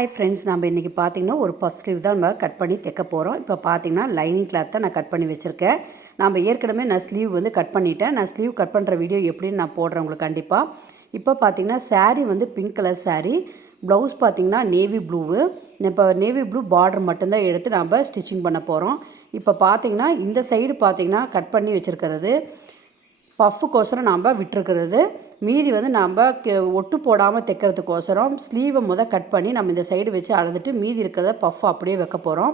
Hi friends, நம்ம இன்றைக்கி பார்த்திங்கன்னா ஒரு பஃப் ஸ்லீவ் தான் நம்ம கட் பண்ணி தைக்க போகிறோம். இப்போ பார்த்திங்கன்னா லைனிங் கிளாத் தான் நான் கட் பண்ணி வச்சுருக்கேன். நம்ம ஏற்கனவே நான் ஸ்லீவ் வந்து கட் பண்ணிட்டேன். நான் ஸ்லீவ் கட் பண்ணுற வீடியோ எப்படின்னு நான் போடுறேன் உங்களுக்கு கண்டிப்பாக. இப்போ பார்த்திங்கன்னா சாரீ வந்து பிங்க் கலர் சாரீ, ப்ளவுஸ் பார்த்திங்கன்னா நேவி ப்ளூவு. இப்போ நேவி ப்ளூ பார்டர் மட்டும்தான் எடுத்து நம்ம ஸ்டிச்சிங் பண்ண போகிறோம். இப்போ பார்த்திங்கன்னா இந்த சைடு பார்த்திங்கன்னா கட் பண்ணி வச்சுருக்கிறது பஃப்புக்கோசரம் நாம் விட்டுருக்கிறது, மீதி வந்து நாம் ஒட்டு போடாமல் தைக்கிறதுக்கோசரம் ஸ்லீவை கட் பண்ணி நம்ம இந்த சைடு வச்சு அளந்துட்டு மீதி இருக்கிறத பஃப் அப்படியே வைக்க போகிறோம்.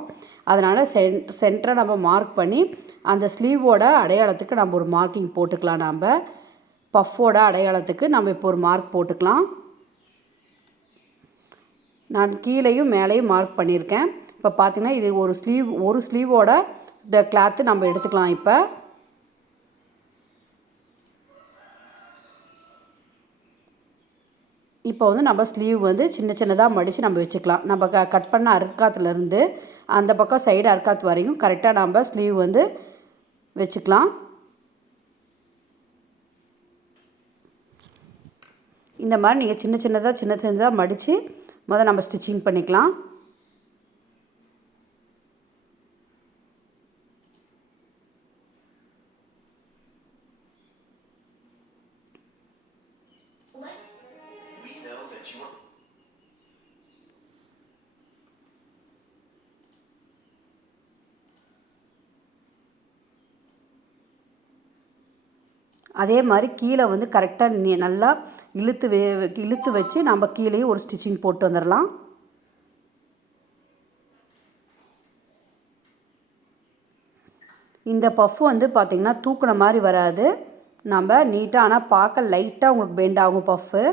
அதனால் சென்டரை நம்ம மார்க் பண்ணி அந்த ஸ்லீவோட அடையாளத்துக்கு நம்ம ஒரு மார்க்கிங் போட்டுக்கலாம். நம்ம பஃப்போட அடையாளத்துக்கு நம்ம இப்போ ஒரு மார்க் போட்டுக்கலாம். நான் கீழேயும் மேலேயும் மார்க் பண்ணியிருக்கேன். இப்போ பார்த்திங்கன்னா இது ஒரு ஸ்லீவோட இந்த கிளாத்து நம்ம எடுத்துக்கலாம். இப்போ வந்து நம்ம ஸ்லீவ் வந்து சின்ன சின்னதாக மடித்து நம்ம வச்சுக்கலாம். நம்ம கட் பண்ண அர்க்காத்துலேருந்து அந்த பக்கம் சைடு அர்க்காத் வரையும் கரெக்டாக நம்ம ஸ்லீவ் வந்து வச்சுக்கலாம். இந்த மாதிரி நீங்கள் சின்ன சின்னதாக மடித்து நம்ம ஸ்டிச்சிங் பண்ணிக்கலாம். அதே மாதிரி கீழே வந்து கரெக்டாக நல்லா இழுத்து வச்சு நம்ம கீழேயும் ஒரு ஸ்டிச்சிங் போட்டு வந்துடலாம். இந்த பஃப் வந்து பார்த்திங்கன்னா தூக்குன மாதிரி வராது, நம்ம நீட்டாக, ஆனால் பார்க்க லைட்டாக உங்களுக்கு பெண்ட் ஆகும் பஃப்பு.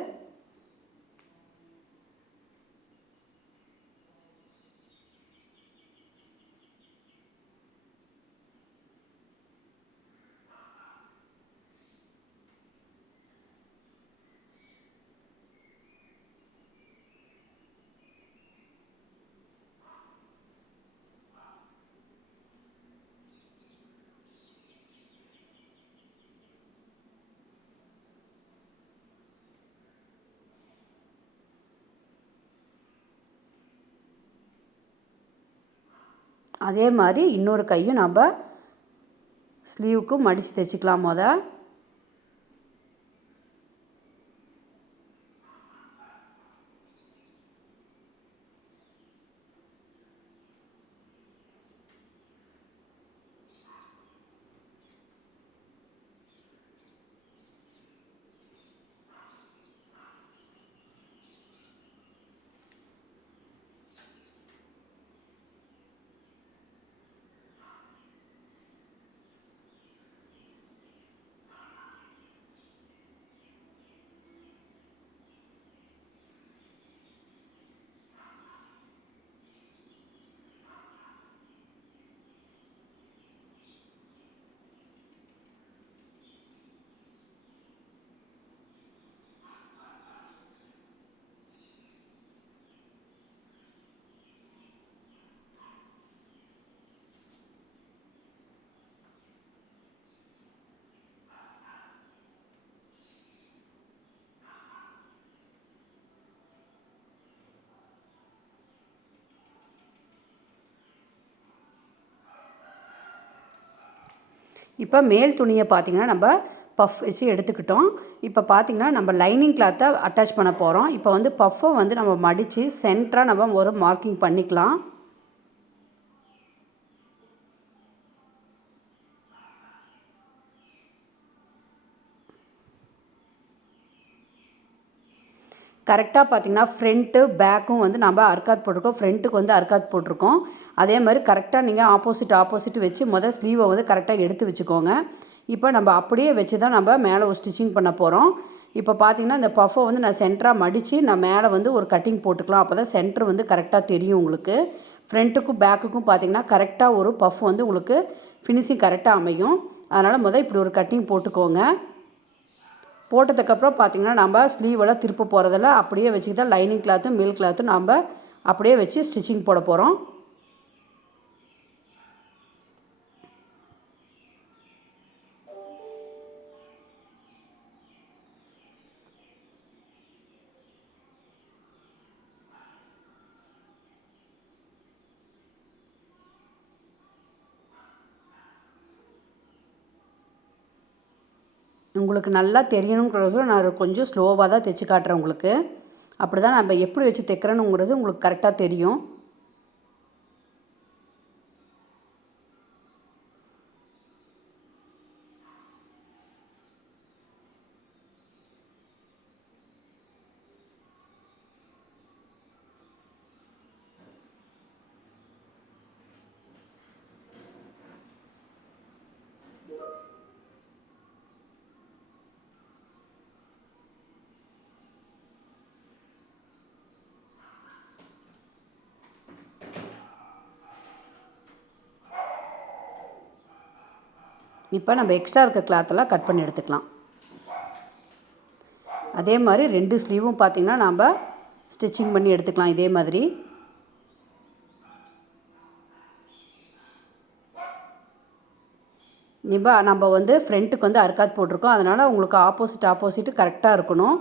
அதே மாதிரி இன்னொரு கையும் நம்ம ஸ்லீவுக்கு மடித்து தைச்சிக்கலாம். இப்போ மேல் துணியை பார்த்திங்கன்னா நம்ம பஃப் வச்சு எடுத்துக்கிட்டோம். இப்போ பார்த்திங்கன்னா நம்ம லைனிங் கிளாத்தை அட்டாச் பண்ண போகிறோம். இப்போ வந்து பஃப்பை வந்து நம்ம மடித்து சென்டராக நம்ம ஒரு மார்க்கிங் பண்ணிக்கலாம். கரெக்டாக பார்த்திங்கன்னா ஃப்ரண்ட்டு பேக்கும் வந்து நம்ம அர்க்காத் போட்டிருக்கோம், ஃப்ரண்ட்டுக்கு வந்து அர்க்காத் போட்டிருக்கோம். அதே மாதிரி கரெக்டாக நீங்கள் ஆப்போசிட் வச்சு ஸ்லீவை வந்து கரெக்டாக எடுத்து வச்சுக்கோங்க. இப்போ நம்ம அப்படியே வச்சு தான் நம்ம மேலே ஒரு ஸ்டிச்சிங் பண்ண போகிறோம். இப்போ பார்த்திங்கன்னா இந்த பஃப்பை வந்து நான் சென்டராக மடித்து நான் மேலே வந்து ஒரு கட்டிங் போட்டுக்கலாம். அப்போ தான் சென்டர் வந்து கரெக்டாக தெரியும் உங்களுக்கு. ஃப்ரண்ட்டுக்கும் பேக்குக்கும் பார்த்திங்கன்னா கரெக்டாக ஒரு பஃப் வந்து உங்களுக்கு ஃபினிஷிங் கரெக்டாக அமையும். அதனால் இப்படி ஒரு கட்டிங் போட்டுக்கோங்க. போட்டதுக்கப்புறம் பார்த்திங்கன்னா நம்ம ஸ்லீவெல்லாம் திருப்ப போகிறதில்ல, அப்படியே வச்சுக்கிட்டு தான் லைனிங் கிளாத்தும் மேல் கிளாத்தும் நம்ம அப்படியே வச்சு ஸ்டிச்சிங் போட போகிறோம். உங்களுக்கு நல்லா தெரியணுங்கிறத நான் கொஞ்சம் ஸ்லோவாக தான் தைச்சி காட்டுறேன் உங்களுக்கு. அப்படி தான் நம்ம எப்படி வச்சு தைக்கிறேனுங்கிறது உங்களுக்கு கரெக்டாக தெரியும். இப்போ நம்ம எக்ஸ்ட்ரா இருக்க கிளாத்தெல்லாம் கட் பண்ணி எடுத்துக்கலாம். அதே மாதிரி 2 ஸ்லீவும் பார்த்திங்கன்னா நம்ம ஸ்டிச்சிங் பண்ணி எடுத்துக்கலாம் இதே மாதிரி. இப்போ நம்ம வந்து ஃப்ரண்ட்டுக்கு வந்து அர்க்காத் போட்டிருக்கோம், அதனால் உங்களுக்கு ஆப்போசிட்டு கரெக்டாக இருக்கணும்.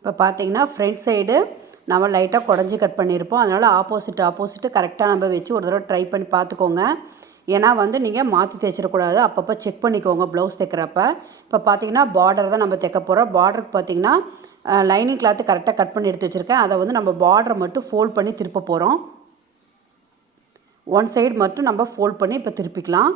இப்போ பார்த்தீங்கன்னா ஃப்ரண்ட் சைடு நம்ம லைட்டாக குடஞ்சி கட் பண்ணியிருப்போம், அதனால் ஆப்போசிட்டு கரெக்டாக நம்ம வச்சு ஒரு தடவை ட்ரை பண்ணி பார்த்துக்கோங்க. ஏன்னா வந்து நீங்கள் மாற்றி தைச்சிடக்கூடாது, அப்பப்போ செக் பண்ணிக்கோங்க ப்ளவுஸ் தைக்கிறப்ப. இப்போ பார்த்தீங்கன்னா பார்டர் தான் நம்ம தைக்க போகிறோம். பார்டருக்கு பார்த்தீங்கன்னா லைனிங் கிளாத்து கரெக்டாக கட் பண்ணி எடுத்து வச்சுருக்கேன். அதை வந்து நம்ம பார்டரை மட்டும் ஃபோல்ட் பண்ணி திருப்ப போகிறோம். ஒன் சைடு மட்டும் நம்ம ஃபோல்ட் பண்ணி இப்போ திருப்பிக்கலாம்.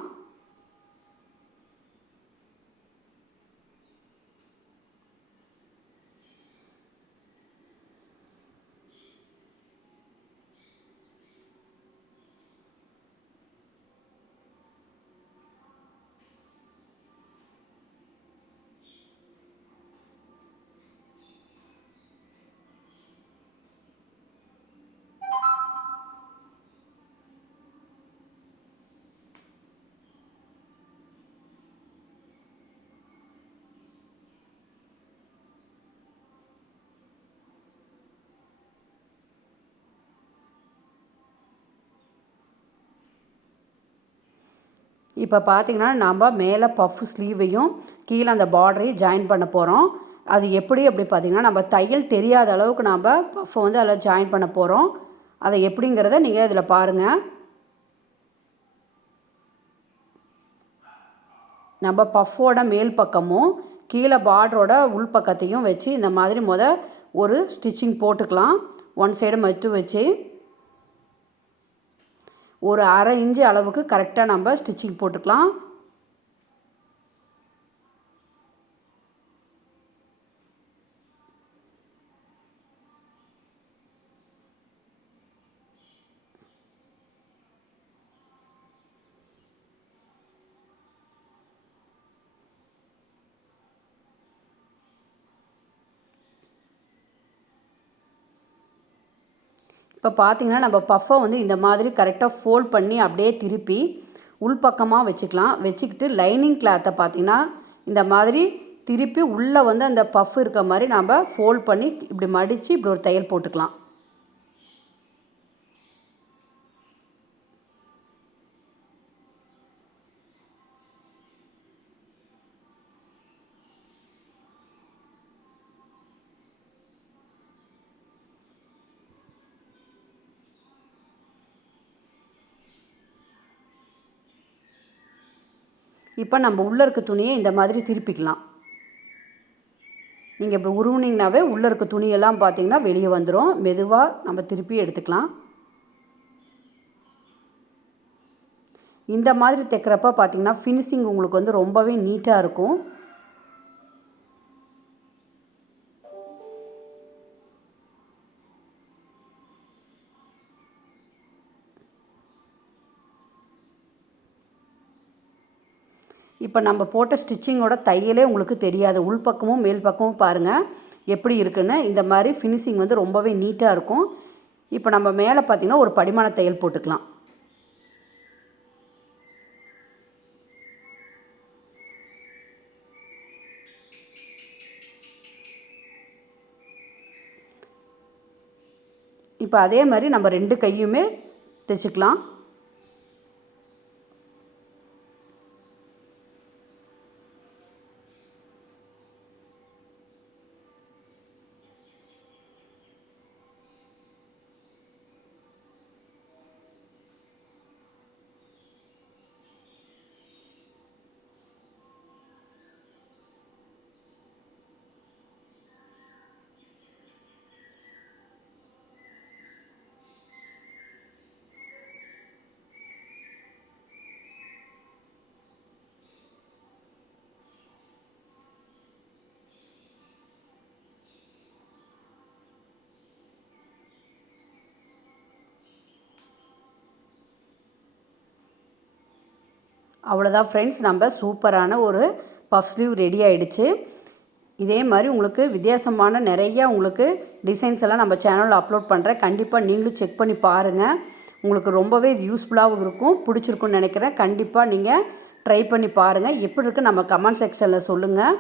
இப்போ பார்த்திங்கன்னா நம்ம மேலே பஃப் ஸ்லீவையும் கீழே அந்த பார்டரையும் ஜாயின் பண்ண போகிறோம். அது எப்படி அப்படி பார்த்திங்கன்னா நம்ம தையல் தெரியாத அளவுக்கு நம்ம பஃப்பை வந்து அதில் ஜாயின் பண்ண போகிறோம். அதை எப்படிங்கிறத நீங்கள் இதில் பாருங்கள். நம்ம பஃப்போட மேல் பக்கமும் கீழே பார்டரோட உள் பக்கத்தையும் வச்சு இந்த மாதிரி ஒரு ஸ்டிச்சிங் போட்டுக்கலாம். ஒன் சைடு மட்டும் வச்சு ஒரு அரை இன்ச்சு அளவுக்கு கரெக்டாக நம்ம ஸ்டிச்சிங் போட்டுக்கலாம். இப்போ பார்த்திங்கன்னா நம்ம பஃப்பை வந்து இந்த மாதிரி கரெக்டாக ஃபோல்ட் பண்ணி அப்படியே திருப்பி உள்பக்கமாக வச்சுக்கலாம். வச்சுக்கிட்டு லைனிங் கிளாத்தை பார்த்திங்கன்னா இந்த மாதிரி திருப்பி உள்ளே வந்து அந்த பஃப் இருக்க மாதிரி நம்ம ஃபோல்ட் பண்ணி இப்படி மடித்து இப்படி ஒரு தையல் போட்டுக்கலாம். இப்போ நம்ம உள்ளே இருக்க துணியை இந்த மாதிரி திருப்பிக்கலாம். நீங்கள் இப்படி உருவுனிங்கனாவே உள்ளே இருக்க துணியெல்லாம் பார்த்திங்கன்னா வெளியே வந்துடும். மெதுவாக நம்ம திருப்பி எடுத்துக்கலாம். இந்த மாதிரி தைக்கிறப்ப பார்த்திங்கன்னா ஃபினிஷிங் உங்களுக்கு வந்து ரொம்பவே நீட்டாக இருக்கும். இப்போ நம்ம போட்ட ஸ்டிச்சிங்கோட தையலே உங்களுக்கு தெரியாது. உள்பக்கமும் மேல் பக்கமும் பாருங்கள் எப்படி இருக்குன்னு. இந்த மாதிரி ஃபினிஷிங் வந்து ரொம்பவே நீட்டாக இருக்கும். இப்போ நம்ம மேலே பார்த்திங்கன்னா ஒரு படிமான தையல் போட்டுக்கலாம். இப்போ அதே மாதிரி நம்ம 2 கையுமே தைச்சிக்கலாம். அவ்வளோதான் ஃப்ரெண்ட்ஸ், நம்ம சூப்பரான ஒரு பஃப் ஸ்லீவ் ரெடி ஆகிடுச்சு. இதே மாதிரி உங்களுக்கு வித்தியாசமான நிறையா உங்களுக்கு டிசைன்ஸ் எல்லாம் நம்ம சேனலில் அப்லோட் பண்ணுறேன். கண்டிப்பாக நீங்களும் செக் பண்ணி பாருங்கள். உங்களுக்கு ரொம்பவே இது யூஸ்ஃபுல்லாகவும் இருக்கும், பிடிச்சிருக்குன்னு நினைக்கிறேன். கண்டிப்பாக நீங்கள் ட்ரை பண்ணி பாருங்கள். எப்படி இருக்குது நம்ம கமெண்ட் செக்ஷனில் சொல்லுங்கள்.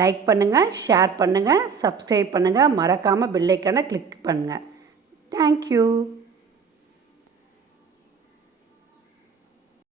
லைக் பண்ணுங்கள், ஷேர் பண்ணுங்கள், சப்ஸ்கிரைப் பண்ணுங்கள், மறக்காமல் பெல் ஐக்கானை கிளிக் பண்ணுங்கள். தேங்க்யூ.